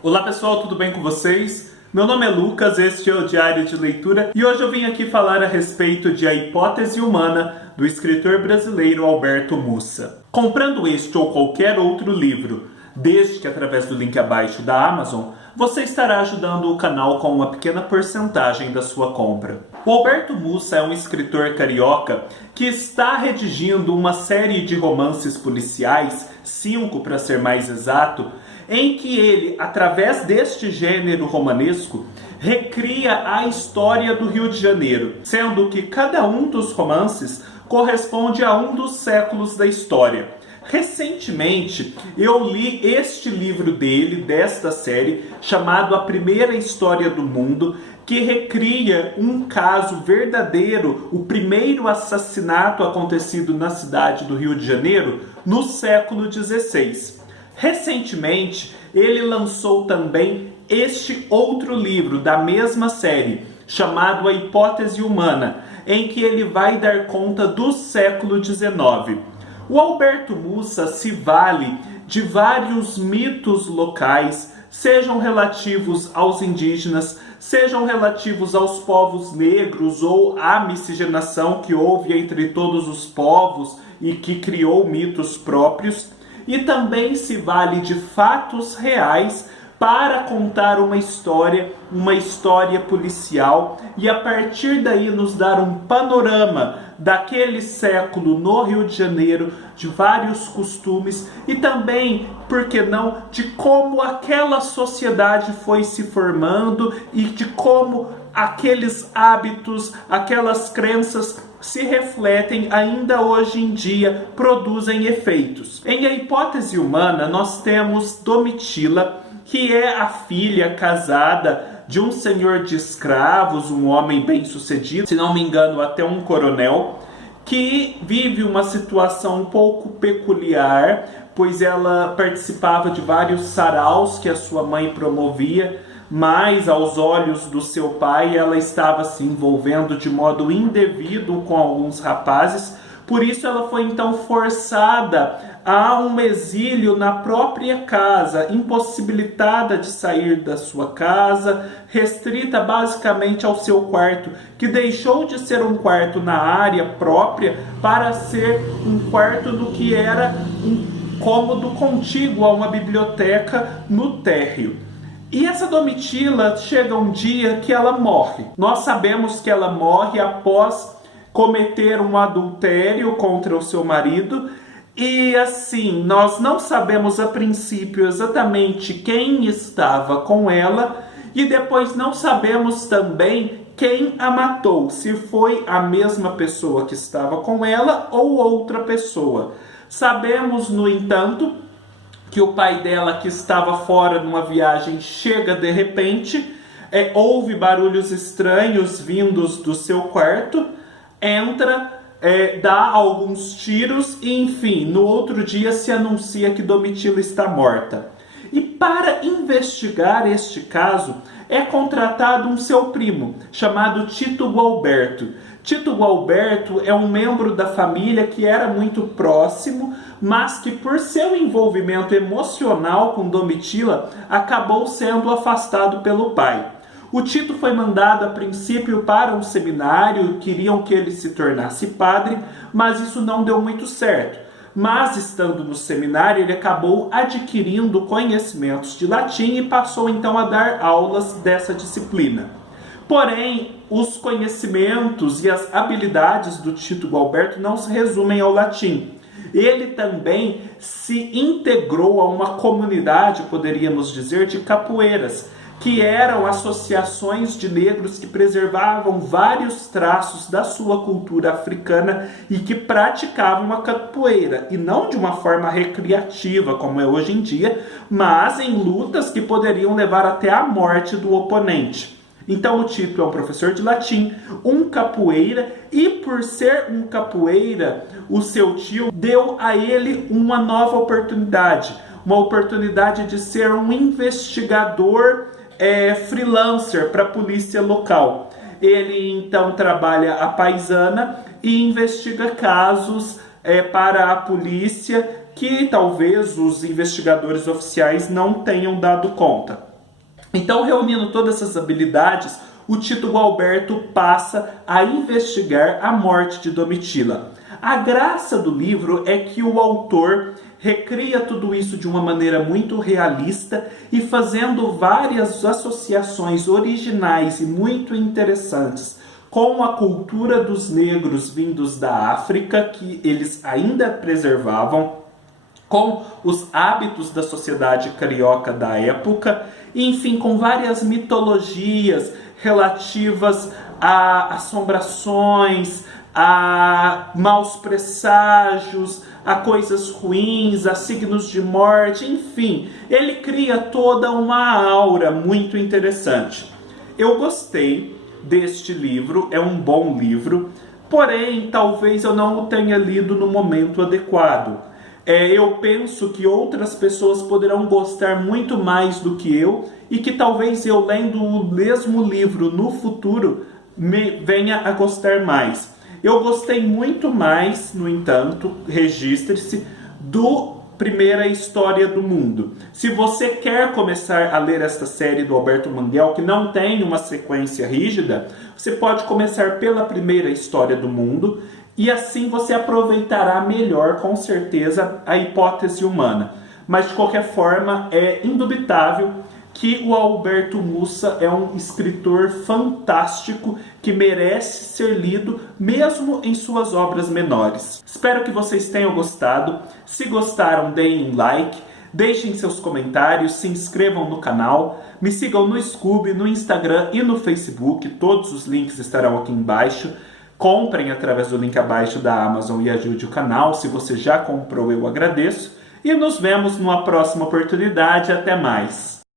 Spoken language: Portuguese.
Olá pessoal, tudo bem com vocês? Meu nome é Lucas, este é o Diário de Leitura e hoje eu vim aqui falar a respeito de A Hipótese Humana, do escritor brasileiro Alberto Mussa. Comprando este ou qualquer outro livro, desde que através do link abaixo da Amazon, você estará ajudando o canal com uma pequena porcentagem da sua compra. O Alberto Mussa é um escritor carioca que está redigindo uma série de romances policiais, 5 para ser mais exato, em que ele, através deste gênero romanesco, recria a história do Rio de Janeiro, sendo que cada um dos romances corresponde a um dos séculos da história. Recentemente, eu li este livro dele, desta série, chamado A Primeira História do Mundo, que recria um caso verdadeiro, o primeiro assassinato acontecido na cidade do Rio de Janeiro no século XVI. Recentemente, ele lançou também este outro livro da mesma série, chamado A Hipótese Humana, em que ele vai dar conta do século XIX. O Alberto Mussa se vale de vários mitos locais, sejam relativos aos indígenas, sejam relativos aos povos negros ou à miscigenação que houve entre todos os povos e que criou mitos próprios, e também se vale de fatos reais para contar uma história policial e a partir daí nos dar um panorama daquele século no Rio de Janeiro, de vários costumes e também, por que não, de como aquela sociedade foi se formando e de como aqueles hábitos, aquelas crenças se refletem ainda hoje em dia, produzem efeitos. Em A Hipótese Humana, nós temos Domitila, que é a filha casada de um senhor de escravos, um homem bem-sucedido, se não me engano até um coronel, que vive uma situação um pouco peculiar, pois ela participava de vários saraus que a sua mãe promovia, mas aos olhos do seu pai ela estava se envolvendo de modo indevido com alguns rapazes. Por isso ela foi então forçada a um exílio na própria casa, impossibilitada de sair da sua casa, restrita basicamente ao seu quarto, que deixou de ser um quarto na área própria para ser um quarto do que era um cômodo contíguo a uma biblioteca no térreo. E essa Domitila chega um dia que ela morre. Nós sabemos que ela morre após cometer um adultério contra o seu marido. E assim, nós não sabemos a princípio exatamente quem estava com ela. E depois não sabemos também quem a matou. Se foi a mesma pessoa que estava com ela ou outra pessoa. Sabemos, no entanto, que o pai dela, que estava fora numa viagem, chega de repente, ouve barulhos estranhos vindos do seu quarto, entra, dá alguns tiros e, enfim, no outro dia se anuncia que Domitila está morta. E para investigar este caso, é contratado um seu primo, chamado Tito Gualberto. Tito Gualberto é um membro da família que era muito próximo, mas que por seu envolvimento emocional com Domitila, acabou sendo afastado pelo pai. O Tito foi mandado a princípio para um seminário, queriam que ele se tornasse padre, mas isso não deu muito certo. Mas, estando no seminário, ele acabou adquirindo conhecimentos de latim e passou então a dar aulas dessa disciplina. Porém, os conhecimentos e as habilidades do Tito Gualberto não se resumem ao latim. Ele também se integrou a uma comunidade, poderíamos dizer, de capoeiras, que eram associações de negros que preservavam vários traços da sua cultura africana e que praticavam a capoeira, e não de uma forma recreativa, como é hoje em dia, mas em lutas que poderiam levar até a morte do oponente. Então o Tito é um professor de latim, um capoeira, e por ser um capoeira, o seu tio deu a ele uma nova oportunidade, uma oportunidade de ser um investigador freelancer para a polícia local. Ele então trabalha a paisana e investiga casos para a polícia que talvez os investigadores oficiais não tenham dado conta. Então, reunindo todas essas habilidades, o Tito Gualberto passa a investigar a morte de Domitila. A graça do livro é que o autor recria tudo isso de uma maneira muito realista e fazendo várias associações originais e muito interessantes com a cultura dos negros vindos da África, que eles ainda preservavam, com os hábitos da sociedade carioca da época, enfim, com várias mitologias relativas a assombrações, a maus presságios, a coisas ruins, a signos de morte, enfim, ele cria toda uma aura muito interessante. Eu gostei deste livro, é um bom livro, porém, talvez eu não o tenha lido no momento adequado. Eu penso que outras pessoas poderão gostar muito mais do que eu e que talvez eu lendo o mesmo livro no futuro venha a gostar mais. Eu gostei muito mais, no entanto, registre-se, do Primeira História do Mundo. Se você quer começar a ler esta série do Alberto Manguel, que não tem uma sequência rígida, você pode começar pela Primeira História do Mundo e assim você aproveitará melhor, com certeza, a hipótese humana. Mas, de qualquer forma, é indubitável que o Alberto Mussa é um escritor fantástico que merece ser lido mesmo em suas obras menores. Espero que vocês tenham gostado. Se gostaram, deem um like, deixem seus comentários, se inscrevam no canal, me sigam no Scoob, no Instagram e no Facebook, todos os links estarão aqui embaixo. Comprem através do link abaixo da Amazon e ajude o canal. Se você já comprou, eu agradeço. E nos vemos numa próxima oportunidade. Até mais!